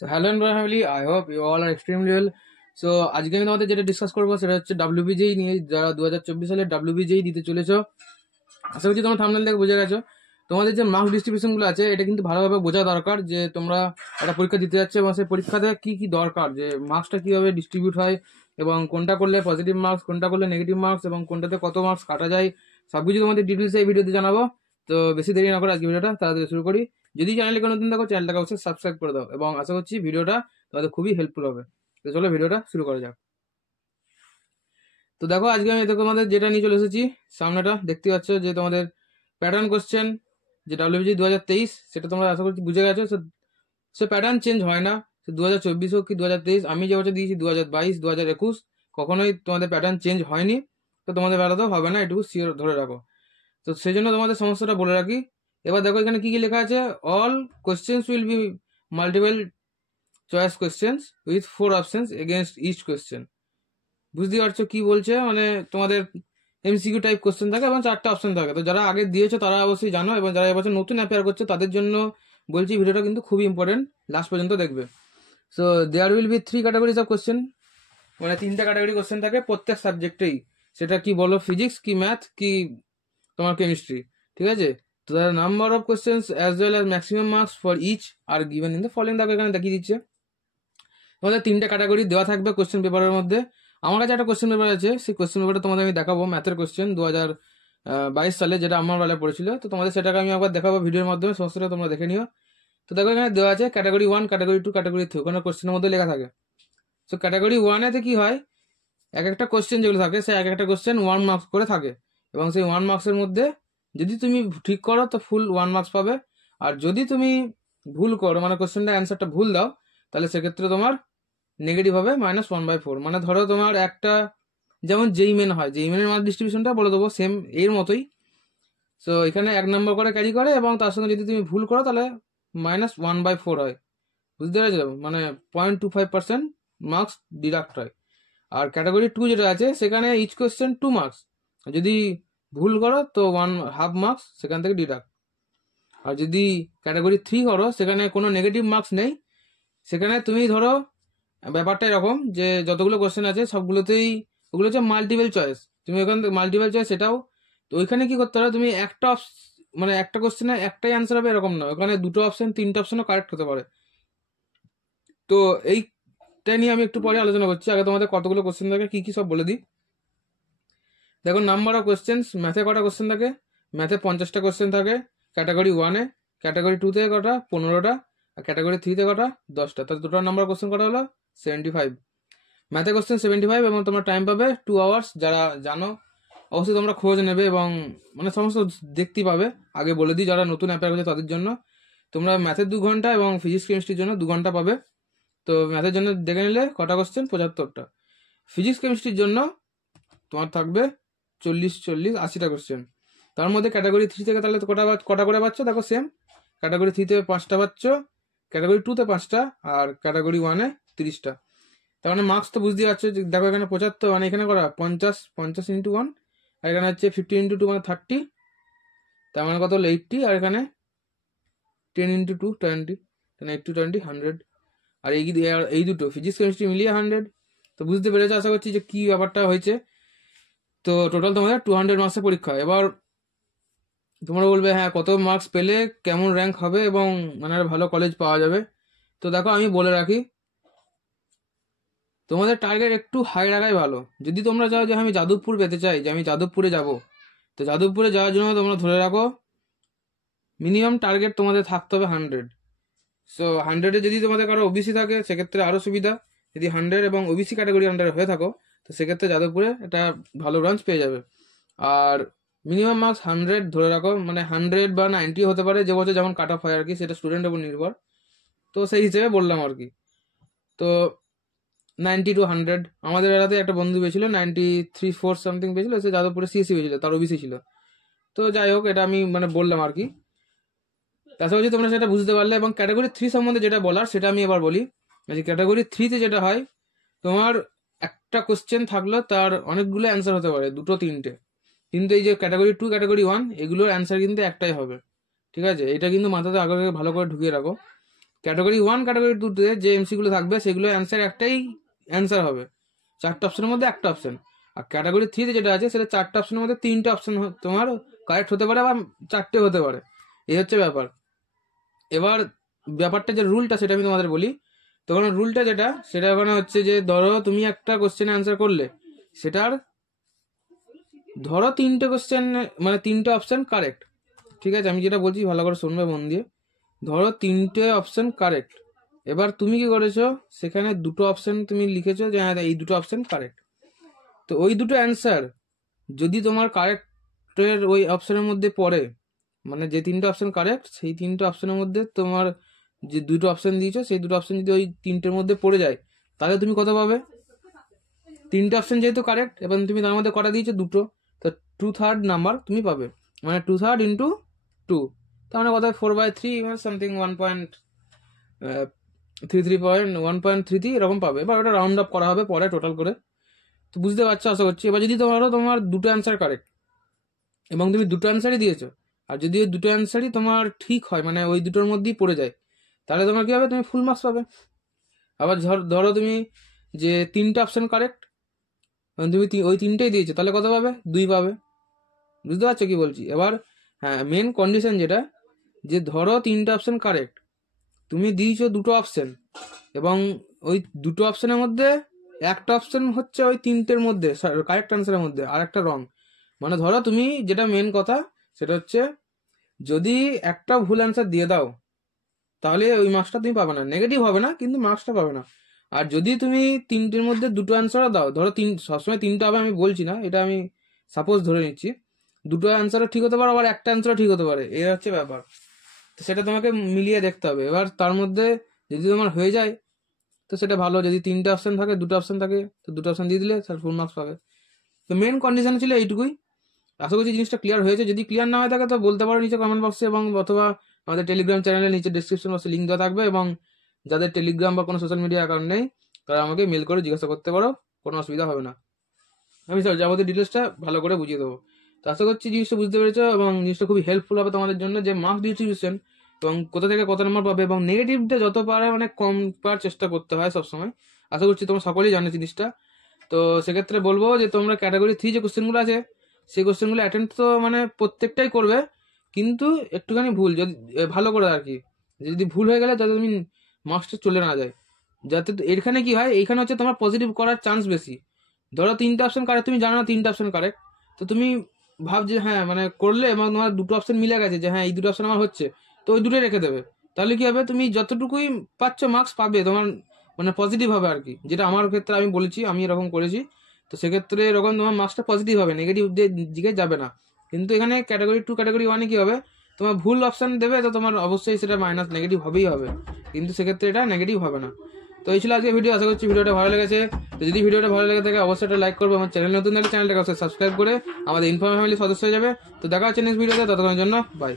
So hello and family, I hope you all are extremely well. So আজকে আমি তোমাদের যেটা ডিসকাস করবো সেটা হচ্ছে ডাব্লিউবিজেই নিয়ে, যারা 2024 সালে ডাব্লিউবিজেই দিতে চলেছো। আশা করছি তোমরা থাম্বনেল থেকে বুঝে গেছো। তোমাদের যে মার্কস ডিস্ট্রিবিউশন গুলো আছে এটা কিন্তু ভালোভাবে বোঝা দরকার, যে তোমরা একটা পরীক্ষা দিতে যাচ্ছ এবং সেই পরীক্ষাতে কি কি দরকার, যে মার্কসটা কিভাবে ডিস্ট্রিবিউট হয় এবং কোনটা করলে পজিটিভ মার্কস, কোনটা করলে নেগেটিভ মার্কস এবং কোনটাতে কত মার্কস কাটা যায়, সবকিছু তোমাদের ডিটেলস এই ভিডিওতে জানাবো। তো বেশি দেরি না করে আজকে ভিডিওটা তাড়াতাড়ি শুরু করি। যদি চ্যানেলে কোনো নতুন থাকো চ্যানেলটাকে অবশ্যই সাবস্ক্রাইব করে দাও এবং আশা করছি ভিডিওটা তোমাদের খুবই হেল্পফুল হবে। তো চলো ভিডিওটা শুরু করা যাক। তো দেখো আজকে আমি তোমাদের যেটা নিয়ে চলে এসেছি, সামনেটা দেখতে পাচ্ছ যে তোমাদের প্যাটার্ন কোশ্চেন, যে ডাব্লিউবিজি 2023, সেটা তোমরা আশা করছি বুঝে গেছো। সে প্যাটার্ন চেঞ্জ হয় না, সে 2024 হোক কি 2023। আমি যে বছর দিয়েছি 2022, 2021, কখনোই তোমাদের প্যাটার্ন চেঞ্জ হয়নি। তো তোমাদের বেলাতেও হবে না, এটুকু শিওর ধরে রাখো। তো সেই জন্য তোমাদের সমস্যাটা বলে রাখি। এবার দেখো এখানে কি কি লেখা আছে। All questions will be multiple choice questions with 4 options against each question. বুঝতে পারছো কি বলছে, মানে তোমাদের এমসিকিউ টাইপ কোশ্চেন থাকে এবং 4টা অপশন থাকে। তো যারা আগে দিয়েছো তারা অবশ্যই জানো, এবং যারা এবছর নতুন অ্যাপেয়ার করছে তাদের জন্য বলছি ভিডিওটা কিন্তু খুবই ইম্পর্টেন্ট, লাস্ট পর্যন্ত দেখবে। So there will be 3 categories of question, মানে 3টা ক্যাটাগরি কোশ্চেন থাকে প্রত্যেক সাবজেক্টেই। সেটা কি বলো, ফিজিক্স কি ম্যাথ কি তোমার কেমিস্ট্রি, ঠিক আছে। তো the number of questions as well as maximum marks for each are given in the following. দেখো এখানে দেখিয়ে দিচ্ছে তোমাদের 3টা ক্যাটাগরি দেওয়া থাকবে কোশ্চেন পেপারের মধ্যে। আমার কাছে একটা কোশ্চেন পেপার আছে, সেই কোশ্চেন পেপারটা তোমাদের আমি দেখাবো, ম্যাথের কোশ্চেন 2022 সালে, যেটা আমার বেলায় পড়েছিল। তো তোমাদের সেটাকে আমি একবার দেখাবো ভিডিওর মাধ্যমে, সমস্তটা তোমরা দেখে নিও। তো দেখো এখানে দেওয়া আছে ক্যাটাগরি 1, ক্যাটাগরি 2, ক্যাটাগরি 3, ওখানে কোশ্চেনের মধ্যে লেখা থাকে। তো ক্যাটাগরি 1-এতে কি হয়, এক একটা কোশ্চেন যেগুলো থাকে সে এক একটা কোশ্চেন 1 মার্কস করে থাকে, এবং সেই 1 মার্কসের মধ্যে যদি তুমি ঠিক করো তো ফুল 1 মার্কস পাবে, আর যদি তুমি ভুল করো মানে কোশ্চেনটা অ্যান্সারটা ভুল দাও, তাহলে সেক্ষেত্রে তোমার নেগেটিভ হবে -1/4। মানে ধরো তোমার একটা, যেমন যেই মেন হয়, যেই মেনের মার্ক ডিস্ট্রিবিউশনটা বলে দেবো সেম এর মতোই। সো এখানে 1 নম্বর করে ক্যারি করে, এবং তার সঙ্গে যদি তুমি ভুল করো তাহলে -1/4 হয়। বুঝতে পেরেছো, মানে 0.25% মার্কস ডিডাক্ট হয়। আর ক্যাটাগরি 2 যেটা আছে সেখানে ইচ কোয়েশ্চেন 2 মার্কস, যদি ভুল করো তো 1/2 মার্কস সেখান থেকে ডিডাক্ট। আর যদি ক্যাটাগরি 3 করো সেখানে কোনো নেগেটিভ মার্কস নেই, সেখানে তুমি ধরো ব্যাপারটা এরকম যে যতগুলো কোশ্চেন আছে সবগুলোতেই ওগুলো হচ্ছে মাল্টিপল চয়েস, তুমি ওখান থেকে মাল্টিপল চয়েস সেটাও। তো ওইখানে কি করতে হবে, তুমি একটা মানে একটা কোশ্চেনে একটাই অ্যান্সার হবে এরকম না, ওখানে 2টো অপশন 3টে অপশনও কারেক্ট হতে পারে। তো এইটা নিয়ে আমি একটু পরে আলোচনা করছি, আগে তোমাদের কতগুলো কোশ্চেন থাকে কি কি সব বলে দিই। দেখো নাম্বার অফ কোশ্চেন্স, ম্যাথে কটা কোশ্চেন থাকে, ম্যাথে 50টা কোশ্চেন থাকে ক্যাটাগরি 1-এ, ক্যাটাগরি 2-তে কটা 15টা, আর ক্যাটাগরি 3-তে কটা 10টা। তাহলে টোটাল নাম্বার কোশ্চেন কটা হলো 75। ম্যাথে কোশ্চেন 75 এবং তোমরা টাইম পাবে 2 আওয়ার্স। যারা জানো অবশ্যই তোমরা খোঁজ নেবে এবং মানে সমস্ত দেখতে পাবে। আগে বলে দিই যারা নতুন অ্যাপ্লাই করছে তাদের জন্য, তোমরা ম্যাথের 2 ঘন্টা এবং ফিজিক্স কেমিস্ট্রির জন্য 2 ঘন্টা পাবে। তো ম্যাথের জন্য দেখে নিলে কটা কোশ্চেন 75টা, ফিজিক্স কেমিস্ট্রির জন্য তোমার থাকবে 40-40-80টা কোশ্চেন। তার মধ্যে ক্যাটাগরি 3 থেকে তাহলে কটা কটা করে পাচ্ছ, দেখো সেম, ক্যাটাগরি 3-তে 5টা পাচ্ছ, ক্যাটাগরি 2-তে 5টা, আর ক্যাটাগরি 1-এ 30টা। তার মানে মার্কস তো বুঝতেই পারছো, দেখো এখানে 75, মানে এখানে করা 50 ইন্টু 1, আর এখানে হচ্ছে 50 ইন্টু 2 মানে 30, তার মানে কত হলো 80, আর এখানে 10 ইন্টু 2 20, মানে 80 20 100, আর এই দুটো ফিজিক্স কেমিস্ট্রি মিলিয়ে 100। তো বুঝতে পেরেছো আশা করছি যে কি ব্যাপারটা হয়েছে। তো টোটাল তোমাদের 200 মার্কসের পরীক্ষা। এবার তোমরা বলবে হ্যাঁ কত মার্কস পেলে কেমন র্যাঙ্ক হবে এবং মানে ভালো কলেজ পাওয়া যাবে। তো দেখো আমি বলে রাখি, তোমাদের টার্গেট একটু হাই রাখাই ভালো। যদি তোমরা চাও যে আমি যাদবপুর পেতে চাই, যে আমি যাদবপুরে যাব, তো যাদবপুরে যাওয়ার জন্য তোমরা ধরে রাখো মিনিমাম টার্গেট তোমাদের থাকতে হবে 100। সো 100-এ যদি তোমাদের কারো ওবিসি থাকে সেক্ষেত্রে আরও সুবিধা, যদি 100 এবং ওবিসি ক্যাটাগরি আন্ডারে হয়ে থাকো তো সেক্ষেত্রে যাদবপুরে একটা ভালো ব্রাঞ্চ পেয়ে যাবে। আর মিনিমাম মার্কস 100 ধরে রাখো, মানে 100 বা 90 হতে পারে, যে বছর যেমন কাট অফ হয় আর কি, সেটা স্টুডেন্টের উপর নির্ভর। তো সেই হিসেবে বললাম আর কি। তো 90 to 100, আমাদের এলাকাতে একটা বন্ধু পেয়েছিল 93-4 সামথিং পেয়েছিল, সে যাদবপুরে সিএসসি পেয়েছিল, তার ওবিসি ছিল। তো যাই হোক এটা আমি মানে বললাম আর কি, আশা করছি তোমরা সেটা বুঝতে পারলে। এবং ক্যাটাগরি 3 সম্বন্ধে যেটা বলার সেটা আমি এবার বলি। যে ক্যাটাগরি 3-তে যেটা হয়, তোমার একটা কোশ্চেন থাকলো তার অনেকগুলো অ্যান্সার হতে পারে, 2-3টে, কিন্তু এই যে ক্যাটাগরি 2 ক্যাটাগরি 1 এগুলোর অ্যান্সার কিন্তু একটাই হবে, ঠিক আছে। এটা কিন্তু মাথাতে আগে ভালো করে ঢুকিয়ে রাখো। ক্যাটাগরি 1 ক্যাটাগরি 2-তে যে এমসিগুলো থাকবে সেগুলো অ্যান্সার একটাই অ্যান্সার হবে, 4টা অপশনের মধ্যে একটা অপশন। আর ক্যাটাগরি 3-তে যেটা আছে সেটা 4টা অপশনের মধ্যে 3টে অপশন তোমার কারেক্ট হতে পারে বা 4টে হতে পারে, এই হচ্ছে ব্যাপার। এবার ব্যাপারটা যে রুলটা সেটা আমি তোমাদের বলি। তো ওখানে রুলটা যেটা সেটা ওখানে হচ্ছে যে ধরো তুমি একটা কোশ্চেন অ্যান্সার করলে, সেটার ধরো 3টে কোশ্চেন মানে 3টে অপশন কারেক্ট, ঠিক আছে? আমি যেটা বলছি ভালো করে শুনবে মন দিয়ে। ধরো 3টে অপশন কারেক্ট, এবার তুমি কি করেছো, সেখানে 2টো অপশন তুমি লিখেছো যে হ্যাঁ এই 2টো অপশন কারেক্ট। তো ওই 2টো অ্যান্সার যদি তোমার কারেক্টের ওই অপশনের মধ্যে পড়ে, মানে যে 3টে অপশন কারেক্ট সেই 3টে অপশনের মধ্যে তোমার যে 2টো অপশন দিয়েছো সেই 2টো অপশন যদি ওই 3টের মধ্যে পড়ে যায়, তাহলে তুমি কত পাবে? 3টে অপশন যেহেতু কারেক্ট এবং তুমি তার মধ্যে কটা দিয়েছো? 2টো, তো 2/3 নাম্বার তুমি পাবে, মানে 2/3 ইন্টু 2, তার মানে কত? 4/3 সামথিং 1.33 এরকম পাবে। এবার ওটা রাউন্ড আপ করা হবে পরে টোটাল করে। তো বুঝতে পারছো আশা করছি। এবার যদি তোমার 2টো অ্যান্সার কারেক্ট এবং তুমি 2টো অ্যান্সারই দিয়েছো, আর যদি ওই 2টো অ্যান্সারই তোমার ঠিক হয়, মানে ওই 2টোর মধ্যেই পড়ে যায়, তাহলে তোমার কি হবে? তুমি ফুল মার্কস পাবে। আবার ধরো তুমি যে 3টে অপশন কারেক্ট, তুমি ওই 3টেই দিয়েছো, তাহলে কত পাবে? 2 পাবে। বুঝতে পারছো কি বলছি? এবার হ্যাঁ, মেন কন্ডিশন যেটা, যে ধরো 3টে অপশন কারেক্ট, তুমি দিয়েছো 2টো অপশন এবং ওই 2টো অপশনের মধ্যে একটা অপশন হচ্ছে ওই 3টের মধ্যে কারেক্ট অ্যান্সারের মধ্যে, আর একটা রং। মানে ধরো তুমি যেটা মেন কথা সেটা হচ্ছে, যদি একটা ভুল অ্যান্সার দিয়ে দাও তাহলে ওই মার্কসটা তুমি পাবে না, নেগেটিভ হবে না কিন্তু মার্কসটা পাবে না। আর যদি তুমি 3টের মধ্যে 2টো অ্যান্সারও দাও, ধরো সবসময় 3টা হবে আমি বলছি না, এটা আমি সাপোজ ধরে নিচ্ছি, 2টো অ্যান্সারও ঠিক হতে পারে আবার একটা অ্যান্সারও ঠিক হতে পারে, এই হচ্ছে ব্যাপার। তো সেটা তোমাকে মিলিয়ে দেখতে হবে। এবার তার মধ্যে যদি তোমার হয়ে যায় তো সেটা ভালো, যদি 3টে অপশন থাকে 2টো অপশন থাকে তো 2টো অপশন দিয়ে দিলে স্যার ফুল মার্কস পাবে। তো মেন কন্ডিশন ছিল এইটুকুই। আশা করছি জিনিসটা ক্লিয়ার হয়েছে। যদি ক্লিয়ার না হয়ে থাকে তো বলতে পারো নিচে কমেন্ট বক্সে, এবং অথবা আমাদের টেলিগ্রাম চ্যানেলে নিচে ডিসক্রিপশন বক্সে লিঙ্ক দেওয়া থাকবে, এবং যাদের টেলিগ্রাম বা কোনো সোশ্যাল মিডিয়া অ্যাকাউন্ট নেই তারা আমাকে মেল করে জিজ্ঞাসা করতে পারো, কোনো অসুবিধা হবে না। আমি স্যার যাবতীয় ডিটেলসটা ভালো করে বুঝিয়ে দেবো। তো আশা করছি জিনিসটা বুঝতে পেরেছো এবং জিনিসটা খুবই হেল্পফুল হবে তোমাদের জন্য, যে মার্কস ডিস্ট্রিবিউশন এবং কোথা থেকে কত নম্বর পাবে এবং নেগেটিভটা যত পারে মানে কম পাওয়ার চেষ্টা করতে হয় সবসময়। আশা করছি তোমরা সকলেই জানো জিনিসটা। তো সেক্ষেত্রে বলবো যে তোমরা ক্যাটাগরি 3 যে কোশ্চেনগুলো আছে সেই কোশ্চেনগুলো অ্যাটেন্ড তো মানে প্রত্যেকটাই করবে, কিন্তু একটুখানি ভুল যদি ভালো করে আর কি, যদি ভুল হয়ে গেলে যাতে তুমি মার্কসটা চলে না যায়, যাতে এখানে কি হয়, এইখানে হচ্ছে তোমার পজিটিভ করার চান্স বেশি। ধরো 3টে অপশন কারেক্ট, তুমি জানো না 3টে অপশন কারেক্ট, তো তুমি ভাবছো হ্যাঁ মানে করলে এবং তোমার 2টো অপশন মিলে গেছে যে হ্যাঁ এই 2টো অপশন আমার হচ্ছে, তো ওই 2টোই রেখে দেবে। তাহলে কি হবে, তুমি যতটুকুই পাচ্ছ মার্কস পাবে তোমার মানে পজিটিভ হবে আর কি, যেটা আমার ক্ষেত্রে আমি বলেছি, আমি এরকম করেছি। তো সেক্ষেত্রে এরকম তোমার মার্কসটা পজিটিভ হবে, নেগেটিভ দিকে যাবে না। কিন্তু এখানে ক্যাটাগরি 2 ক্যাটাগরি 1-এ কি হবে, তোমার ভুল অপশন দেবে তো তোমার অবশ্যই সেটা মাইনাস নেগেটিভ হবেই হবে, কিন্তু সেক্ষেত্রে এটা নেগেটিভ হবে না। তো এই ছিল আজকে ভিডিও। আশা করছি ভিডিওটা ভালো লেগেছে। তো যদি ভিডিওটা ভালো লেগে থাকে অবশ্যই একটা লাইক করবে, আমার চ্যানেল নতুন হলে চ্যানেলটাকে অবশ্যই সাবস্ক্রাইব করে আমাদের ইনফর্ম ফ্যামিলি সদস্য হয়ে যাবে। তো দেখা হচ্ছে নেক্সট ভিডিওতে, ততক্ষণের জন্য বাই।